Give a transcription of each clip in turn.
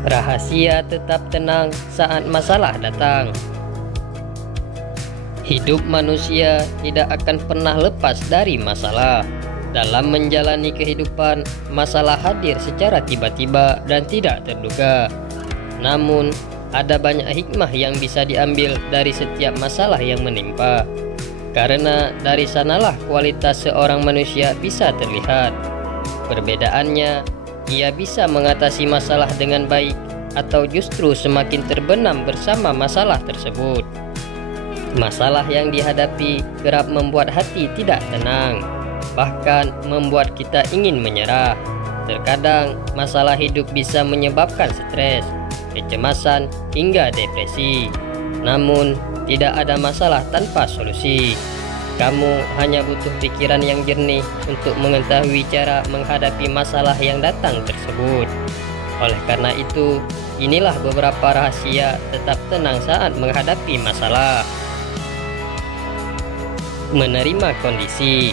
Rahasia tetap tenang saat masalah datang. Hidup manusia tidak akan pernah lepas dari masalah. Dalam menjalani kehidupan, masalah hadir secara tiba-tiba dan tidak terduga. Namun, ada banyak hikmah yang bisa diambil dari setiap masalah yang menimpa. Karena dari sanalah kualitas seorang manusia bisa terlihat. Perbedaannya, ia bisa mengatasi masalah dengan baik atau justru semakin terbenam bersama masalah tersebut. Masalah yang dihadapi kerap membuat hati tidak tenang, bahkan membuat kita ingin menyerah. Terkadang masalah hidup bisa menyebabkan stres, kecemasan, hingga depresi. Namun, tidak ada masalah tanpa solusi. Kamu hanya butuh pikiran yang jernih untuk mengetahui cara menghadapi masalah yang datang tersebut. Oleh karena itu, inilah beberapa rahasia tetap tenang saat menghadapi masalah. Menerima kondisi.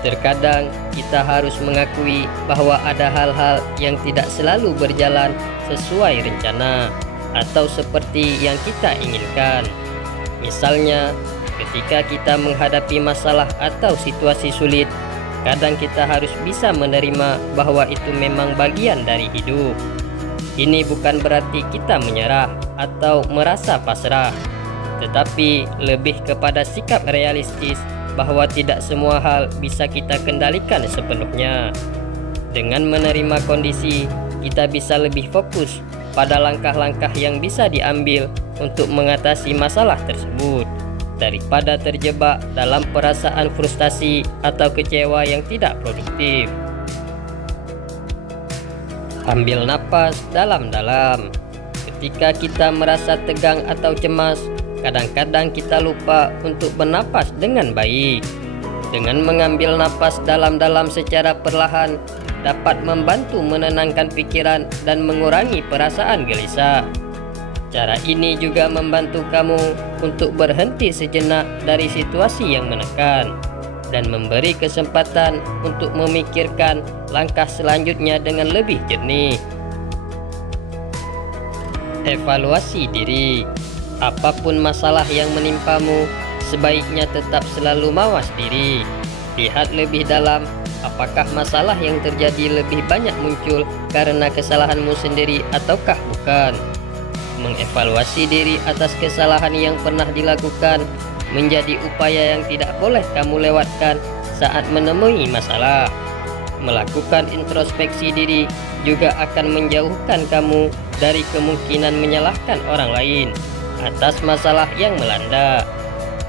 Terkadang kita harus mengakui bahwa ada hal-hal yang tidak selalu berjalan sesuai rencana atau seperti yang kita inginkan. Misalnya, ketika kita menghadapi masalah atau situasi sulit, kadang kita harus bisa menerima bahwa itu memang bagian dari hidup. Ini bukan berarti kita menyerah atau merasa pasrah, tetapi lebih kepada sikap realistis bahwa tidak semua hal bisa kita kendalikan sepenuhnya. Dengan menerima kondisi, kita bisa lebih fokus pada langkah-langkah yang bisa diambil untuk mengatasi masalah tersebut, daripada terjebak dalam perasaan frustasi atau kecewa yang tidak produktif. Ambil napas dalam-dalam. Ketika kita merasa tegang atau cemas, kadang-kadang kita lupa untuk bernapas dengan baik. Dengan mengambil napas dalam-dalam secara perlahan, dapat membantu menenangkan pikiran dan mengurangi perasaan gelisah. Cara ini juga membantu kamu untuk berhenti sejenak dari situasi yang menekan dan memberi kesempatan untuk memikirkan langkah selanjutnya dengan lebih jernih. Evaluasi diri. Apapun masalah yang menimpamu, sebaiknya tetap selalu mawas diri. Lihat lebih dalam, apakah masalah yang terjadi lebih banyak muncul karena kesalahanmu sendiri ataukah bukan. Mengevaluasi diri atas kesalahan yang pernah dilakukan menjadi upaya yang tidak boleh kamu lewatkan saat menemui masalah. Melakukan introspeksi diri juga akan menjauhkan kamu dari kemungkinan menyalahkan orang lain atas masalah yang melanda.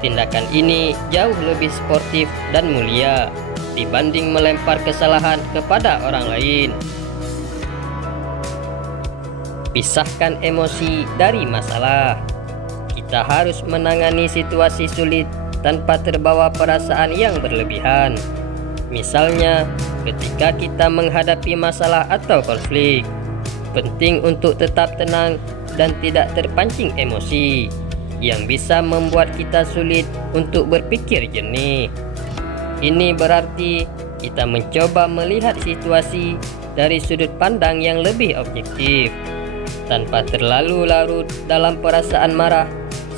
Tindakan ini jauh lebih sportif dan mulia dibanding melempar kesalahan kepada orang lain. Pisahkan emosi dari masalah. Kita harus menangani situasi sulit tanpa terbawa perasaan yang berlebihan. Misalnya, ketika kita menghadapi masalah atau konflik, penting untuk tetap tenang dan tidak terpancing emosi yang bisa membuat kita sulit untuk berpikir jernih. Ini berarti kita mencoba melihat situasi dari sudut pandang yang lebih objektif, tanpa terlalu larut dalam perasaan marah,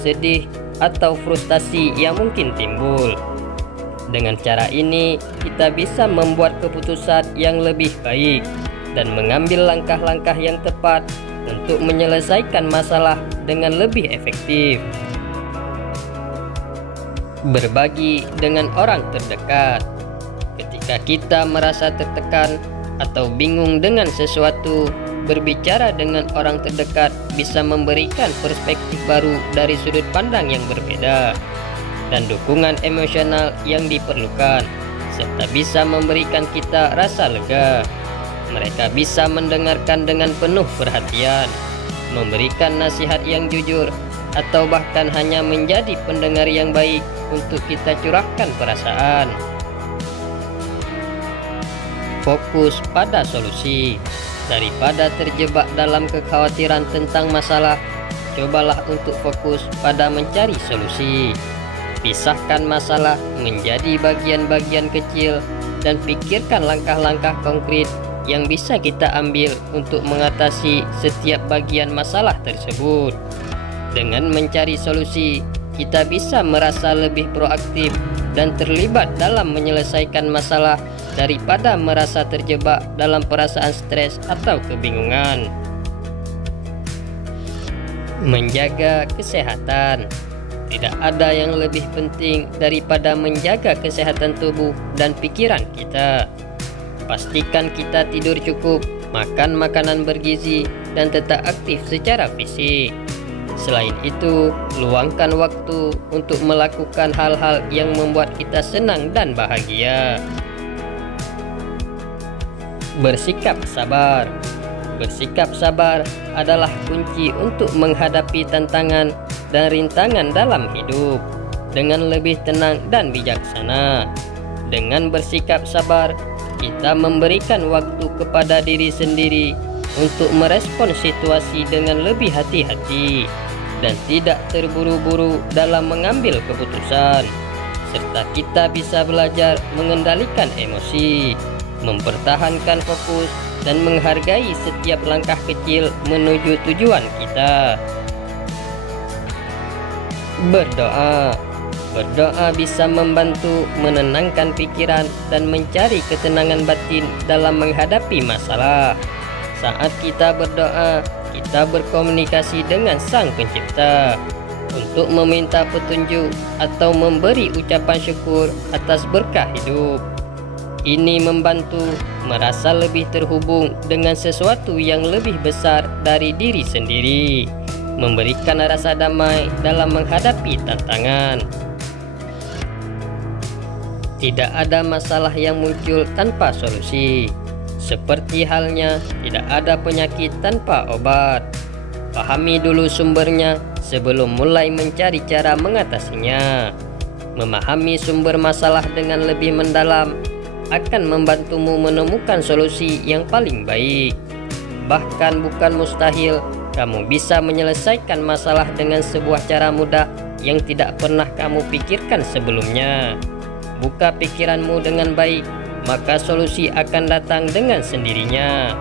sedih, atau frustasi yang mungkin timbul. Dengan cara ini, kita bisa membuat keputusan yang lebih baik dan mengambil langkah-langkah yang tepat untuk menyelesaikan masalah dengan lebih efektif. Berbagi dengan orang terdekat. Ketika kita merasa tertekan atau bingung dengan sesuatu, berbicara dengan orang terdekat bisa memberikan perspektif baru dari sudut pandang yang berbeda dan dukungan emosional yang diperlukan, serta bisa memberikan kita rasa lega. Mereka bisa mendengarkan dengan penuh perhatian, memberikan nasihat yang jujur, atau bahkan hanya menjadi pendengar yang baik untuk kita curahkan perasaan. Fokus pada solusi. Daripada terjebak dalam kekhawatiran tentang masalah, cobalah untuk fokus pada mencari solusi. Pisahkan masalah menjadi bagian-bagian kecil dan pikirkan langkah-langkah konkret yang bisa kita ambil untuk mengatasi setiap bagian masalah tersebut. Dengan mencari solusi, kita bisa merasa lebih proaktif dan terlibat dalam menyelesaikan masalah daripada merasa terjebak dalam perasaan stres atau kebingungan. Menjaga kesehatan. Tidak ada yang lebih penting daripada menjaga kesehatan tubuh dan pikiran kita. Pastikan kita tidur cukup, makan makanan bergizi, dan tetap aktif secara fisik. Selain itu, luangkan waktu untuk melakukan hal-hal yang membuat kita senang dan bahagia. Bersikap sabar. Bersikap sabar adalah kunci untuk menghadapi tantangan dan rintangan dalam hidup dengan lebih tenang dan bijaksana. Dengan bersikap sabar, kita memberikan waktu kepada diri sendiri untuk merespon situasi dengan lebih hati-hati dan tidak terburu-buru dalam mengambil keputusan, serta kita bisa belajar mengendalikan emosi, mempertahankan fokus, dan menghargai setiap langkah kecil menuju tujuan kita. Berdoa. Berdoa bisa membantu menenangkan pikiran dan mencari ketenangan batin dalam menghadapi masalah. Saat kita berdoa, kita berkomunikasi dengan Sang Pencipta untuk meminta petunjuk atau memberi ucapan syukur atas berkah hidup. Ini membantu merasa lebih terhubung dengan sesuatu yang lebih besar dari diri sendiri, memberikan rasa damai dalam menghadapi tantangan. Tidak ada masalah yang muncul tanpa solusi. Seperti halnya tidak ada penyakit tanpa obat. Pahami dulu sumbernya sebelum mulai mencari cara mengatasinya. Memahami sumber masalah dengan lebih mendalam akan membantumu menemukan solusi yang paling baik. Bahkan bukan mustahil kamu bisa menyelesaikan masalah dengan sebuah cara mudah yang tidak pernah kamu pikirkan sebelumnya. Buka pikiranmu dengan baik, maka solusi akan datang dengan sendirinya.